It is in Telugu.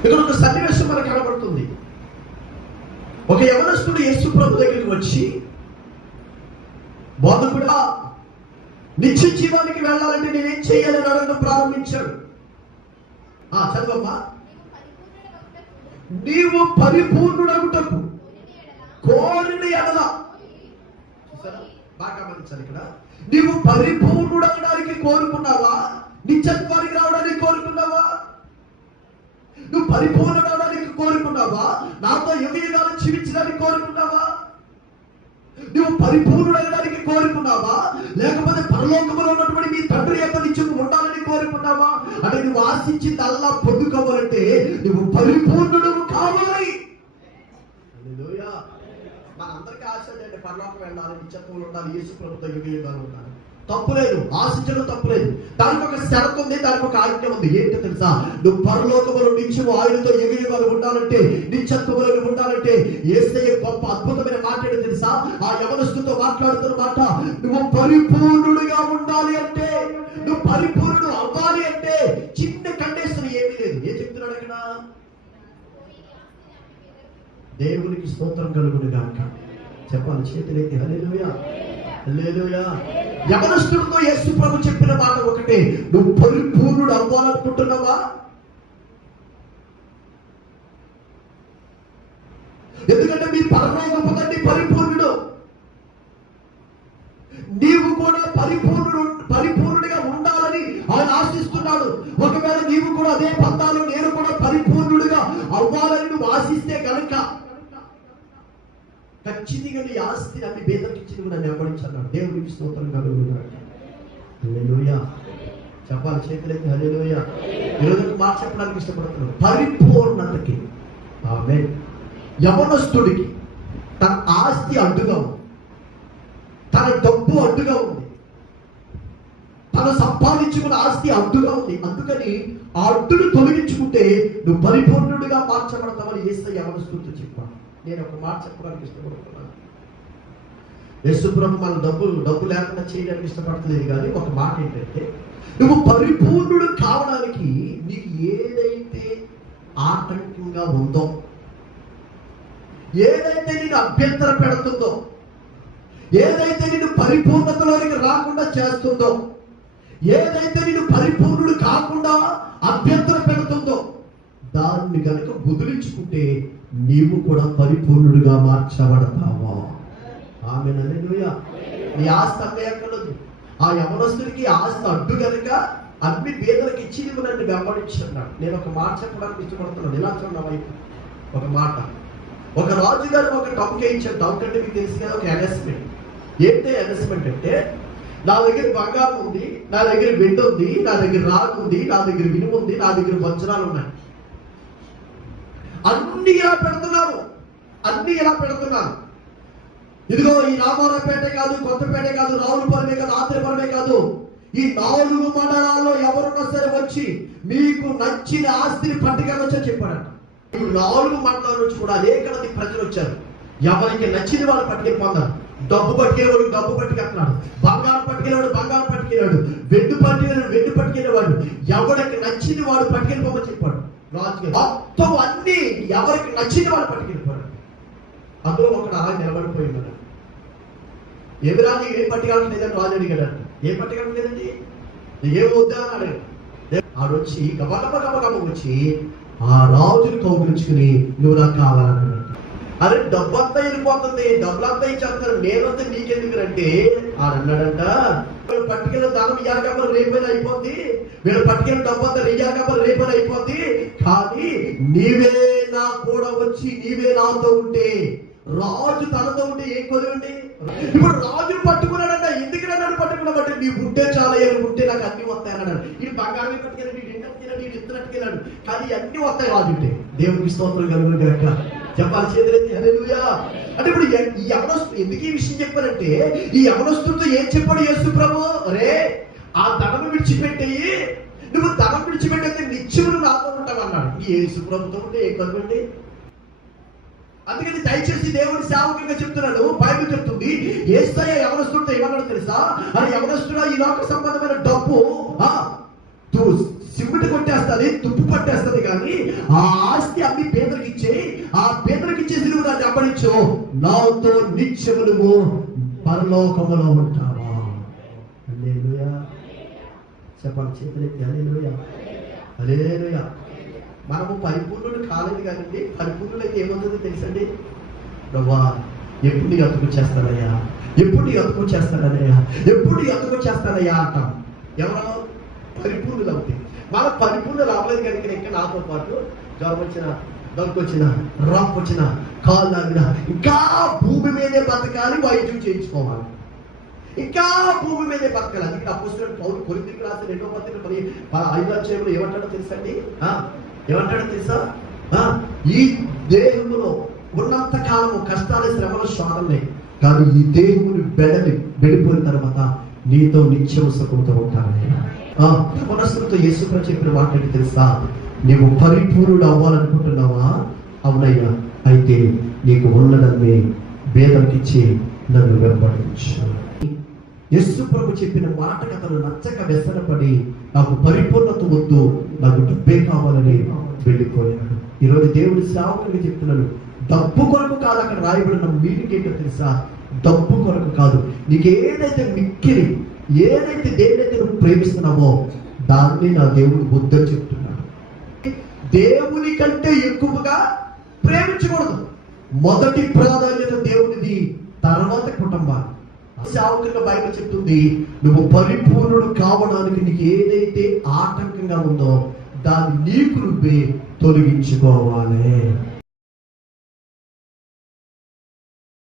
ఇక్కడ ఒక సన్నివేశం మనకు కనబడుతుంది. ఒక యవనస్తుడు యేసు ప్రభు దగ్గరికి వచ్చి, బోధకుడా, నిత్య జీవానికి వెళ్ళాలంటే నేనేం చేయాలని అడగడం ప్రారంభించాడు. చదవమ్మా. నీవు పరిపూర్ణుడగుటకు కోరిన ఎడల, బాగా గమనించాలి ఇక్కడ, నీవు పరిపూర్ణుడవడానికి కోరుకున్నావా? నిత్యత్వానికి రావడానికి కోరుకున్నావా? నువ్వు పరిపూర్ణుడవడానికి కోరుకున్నావా? నాతో యుగయుగాలు జీవించడానికి కోరుకున్నావా? నువ్వు పరిపూర్ణుడవడానికి కోరుకున్నావా? లేకపోతే పరలోకములో ఉన్నటువంటి మీ తండ్రి యొక్క నిత్యము ఉండాలని కోరుకున్నావా? అంటే నువ్వు ఆశించింది అల్లా పొందుకోవాలంటే నువ్వు పరిపూర్ణుడు కావాలి. మనందరికీ ఆశ అంటే పరలోకం వెళ్ళాలి, నిత్యత్వంలో ఉండాలి, యేసు ప్రభుతో యుగయుగాలు ఉండాలి. తప్పులేదు, ఆశించడం తప్పులేదు. దానికి ఒక షరతు ఉంది, దానికి ఒక ఆజ్ఞ ఉంది. ఏంటో తెలుసా? నువ్వు పరలోకములో నిత్యము ఆయనతో యుగయుగాలు ఉండాలంటే, నిత్యత్వములో ఉండాలంటే యేసయ్య గొప్ప అద్భుతమైన మాట ఏంటో తెలుసా? ఆ యవనస్తుతో మాట్లాడుతున్న మాట, నువ్వు పరిపూర్ణుడిగా ఉండాలి అంటే, నువ్వు పరిపూర్ణుడు అవ్వాలి అంటే చిన్న కండిషన్ ఏమీ లేదు. ఏం చెప్తున్నాడు అక్కడ? దేవునికి స్తోత్రం కలుగును గాక. చెప్పాలి, చేతులెత్తి హల్లెలూయా, హల్లెలూయా. యవనస్తుడితో యేసు ప్రభు చెప్పిన మాట ఒకటే, నువ్వు పరిపూర్ణుడు అవ్వాలనుకుంటున్నావా? ఎందుకంటే మీ పరలోకపు తండ్రి పరిపూర్ణుడు. నీవు కూడా పరిపూర్ణుడిగా ఉండాలని ఆయన ఆశిస్తున్నాడు. ఒకవేళ నీవు కూడా అదే పంతాలు, నేను కూడా పరిపూర్ణుడిగా అవ్వాలని నువ్వు ఆశిస్తే కనుక ఖచ్చితంగా నీ ఆస్తిని అన్ని బేదకిచ్చి నువ్వు నన్ను వెంబడించన్నాడు. దేవుడికి స్తోత్రం కలుగుతున్నాడు. హల్లెలూయా. చెప్పాలి, చేతులైతే హల్లెలూయా. ఈరోజు మాట చెప్పడానికి ఇష్టపడుతున్నాడు. పరిపూర్ణతకి ఆమేన్. యవనస్తుడికి తన ఆస్తి అడ్డుగా ఉంది, తన డబ్బు అడ్డుగా ఉంది, తను సంపాదించుకున్న ఆస్తి అడ్డుగా ఉంది. అందుకని ఆ అడ్డును తొలగించుకుంటే నువ్వు పరిపూర్ణుడిగా మార్చబడతావని యేసయ్య యవనస్తుడితో చెప్పాడు. నేను ఒక మాట చెప్పడానికి ఇష్టపడుతున్నాను. యేసు ప్రభు మన డబ్బు లేకుండా చేయడానికి ఇష్టపడతలేదు, కానీ ఒక మాట ఏంటంటే, నువ్వు పరిపూర్ణుడు కావడానికి నీకు ఏదైతే ఆటంకంగా ఉందో, ఏదైతే నేను అభ్యంతర పెడుతుందో, ఏదైతే నేను పరిపూర్ణతలోనికి రాకుండా చేస్తుందో, ఏదైతే నేను పరిపూర్ణుడు కాకుండా అభ్యంతర పెడుతుందో, దాన్ని కనుక వదిలించుకుంటే నీవు కూడా పరిపూర్ణుడిగా మార్చబడతావా? ఆమేన్, హల్లెలూయా. నీ ఆస్తి అమ్మేయక్కర్లేదు. ఆ యవనస్తుడికి ఆస్తి అడ్డు కనుక అన్ని పేదలకు ఇచ్చి నువ్వు నన్ను వెంబడించున్నాడు. నేను ఒక మాట చెప్పడానికి ఇష్టపడుతున్నాను. ఇలా చూడండి వైపు ఒక మాట. ఒక రాజు గారు ఒక టౌన్ వేయించారు. టౌన్ అంటే మీకు తెలుసు కదా, ఒక అనౌన్స్మెంట్. ఏంటి అనౌన్స్మెంట్ అంటే, నా దగ్గర బంగారం ఉంది, నా దగ్గర వెండి ఉంది, నా దగ్గర రాగి ఉంది, నా దగ్గర ఇనుము ఉంది, నా దగ్గర వజ్రాలు ఉన్నాయి. అన్ని ఇలా పెడుతున్నారు. ఇదిగో ఈ రామారావుపేట కాదు, కొత్తపేట కాదు, రావులపాలెమే కాదు, ఆత్రేయపురమే కాదు, ఈ 4 మండలాల్లో ఎవరున్నా సరే వచ్చి మీకు నచ్చిన ఆస్తిని పట్టుకొని వచ్చి చెప్పాడు. ఇప్పుడు 4 మండలాల నుంచి కూడా అనేక మంది ప్రజలు వచ్చారు. ఎవరికి నచ్చింది వాళ్ళు పట్టుకెళ్ళిపోతారు. డబ్బు పట్టుకెళ్ళేవాడు డబ్బు పట్టుకెళ్తున్నాడు, బంగారం పట్టుకెళ్ళేవాడు బంగారం పట్టుకెళ్ళాడు, వెండి పట్టుకెళ్ళేవాడు ఎవరికి నచ్చింది వాడు పట్టుకెళ్ళిపోమని చెప్పాడు రాజు. మొత్తం అన్ని ఎవరికి నచ్చింది వాళ్ళు పట్టుకెళ్ళిపోయాడు. అందులో ఒకడు అలా నిలబడిపోయినాడు. ఏమి రాజు ఏం పట్టుకెళ్ళడం లేదని రాజు అడిగాడు. ఏం పట్టుకెళ్ళడం లేదండి, ఏం వద్దా అని అడిగాడు. ఆడొచ్చి గబగబ వచ్చి ఆ రాజుని కౌగులించుకుని నువ్వు నాకు కావాలన్నాడు. అరే డబ్బంతా వెళ్ళిపోతుంది, డబ్బులంతా ఇచ్చేస్తారు, నేనంతా నీకెందుకునంటే ఆడన్నాడంట, వీళ్ళు పట్టుకెళ్ళిన ధనం ఇయ్యాకప్పుడు రేపైనా అయిపోద్ది, వీళ్ళు పట్టుకెళ్ళిన డబ్బంతా ఇయ్యాకప్పుడు రేపైనా అయిపోద్ది, కానీ నీవే నా కూడా వచ్చి నీవే నాతో ఉంటే, రాజు తనతో ఉంటే ఏం కొద్దిండి. ఇప్పుడు రాజును పట్టుకున్నాడంట. ఎందుకు నన్ను పట్టుకున్నామంటే నీ ఉంటే చాలా ఉంటే నాకు అన్ని వస్తాయి అన్నాడు. ఇది బంగారం పట్టుకెళ్ళాడు, నీ రెండట్టుకెళ్ళాడు, నీ ఎత్తునట్టుకెళ్ళాడు, కానీ అన్ని వస్తాయి రాజు ఉంటే. దేవుడికి స్తోత్రం కలుగును గాక. చెప్పాలి, చేతులెత్తి హల్లెలూయా. అంటే ఇప్పుడు ఈ యవనస్తుడు ఎందుకు ఈ విషయం చెప్పారంటే, ఈ యవనస్తుడితో ఏం చెప్పాడు యేసు ప్రభు? అరే ఆ ధనం విడిచిపెట్టేయి, నువ్వు ధనం విడిచిపెట్టే నిత్యములు నాతో ఉంటావు అన్నాడు. ఈ యేసు ప్రభుతో ఉంటే ఏం కలుగుండి. అందుకని దయచేసి దేవుడి సేవకులుగా చెప్తున్నాడు. బైబిల్ చెప్తుంది, యేసయ్య యవనస్తుడితో ఏమన్నాడు తెలుసా? అని యవనస్తుడా, ఈ లోక సంబంధమైన డబ్బు సిమెంట్ కొట్టేస్తుంది, తుప్పు పట్టేస్తుంది, కానీ ఆ ఆస్తి అన్ని పేదలకు ఇచ్చే, ఆ పేదలకు ఇచ్చేసి నువ్వు దాన్ని అప్పగించు, నాతో నిత్యము నువ్వు పరలోకములో ఉంటావా. హల్లెలూయా. చెప్పండి చేతులెత్తి హల్లెలూయా, హల్లెలూయా. మనము పరిపూర్ణుడు కాలేదు కానీ పరిపూర్ణులైతే ఏమవుతుందో తెలుసండి, ప్రభా ఎప్పుడు నీ అతుకు చేస్తానయ్యా, ఎప్పుడు నీ అతుకు చేస్తానయ్యా, ఎప్పుడు నీ అతుకు చేస్తానయ్యా అంటాం. ఎవరో పరిపూర్ణులు అవుతాయి. మన పరిపూర్ణులు అవ్వలేదు కనుక ఇంకా నాతో పాటు జ్వరం వచ్చిన, దగ్గు వచ్చిన, రాప్ వచ్చిన, కాళ్ళు లాగిన ఇంకా భూమి మీదే బతకాలి, వైద్యం చేయించుకోవాలి, ఇంకా భూమి మీదే బతకాలి. అందుకే అపోస్తలుడైన పౌలు కొరింథీయులకు రాసిన 2వ పత్రిక 5వ అధ్యాయంలో ఏమంటాడో తెలుసండి, ఏమంటాడో తెలుసా, ఈ దేహములో ఉన్నంత కాలము కష్టాలు, శ్రమలు, శోధనలే, కానీ ఈ దేవుని వెళ్ళిపోయిన తర్వాత నీతో నిత్యము సుఖంతో ఉంటానని మనస్సుతో యేసుప్రభు చెప్పిన మాట ఏంటి తెలుసా, నీవు పరిపూర్ణుడు అవ్వాలనుకుంటున్నావా? అవునయ్యా, అయితే నీకు ఉన్నదాన్ని పేదలకిచ్చి నన్ను వెంబడించు. యేసుప్రభు చెప్పిన మాటకు అతను నచ్చక వ్యసనపడి నాకు పరిపూర్ణత వద్దు, నాకు డబ్బే కావాలని వెళ్ళిపోయాడు. ఈరోజు దేవుడి సేవకుడికి చెప్తున్నాను, డబ్బు కొరకు కాదు అక్కడ రాయబడిన మీనింగ్ ఏంటో తెలుసా, డబ్బు కొరకు కాదు, నీకు ఏదైతే మిక్కిలి, ఏదైతే దేన్నైతే నువ్వు ప్రేమిస్తున్నావో దాన్ని నా దేవుడు వద్దని చెప్తున్నాడు. దేవుని కంటే ఎక్కువగా ప్రేమించకూడదు. మొదటి ప్రాధాన్యత దేవునిది, తర్వాత కుటుంబాన్ని. సేవకులుగా బైబిల్ చెప్తుంది, నువ్వు పరిపూర్ణుడు కావడానికి నీకు ఏదైతే ఆటంకంగా ఉందో దాన్ని నీకు నువ్వే తొలగించుకోవాలి.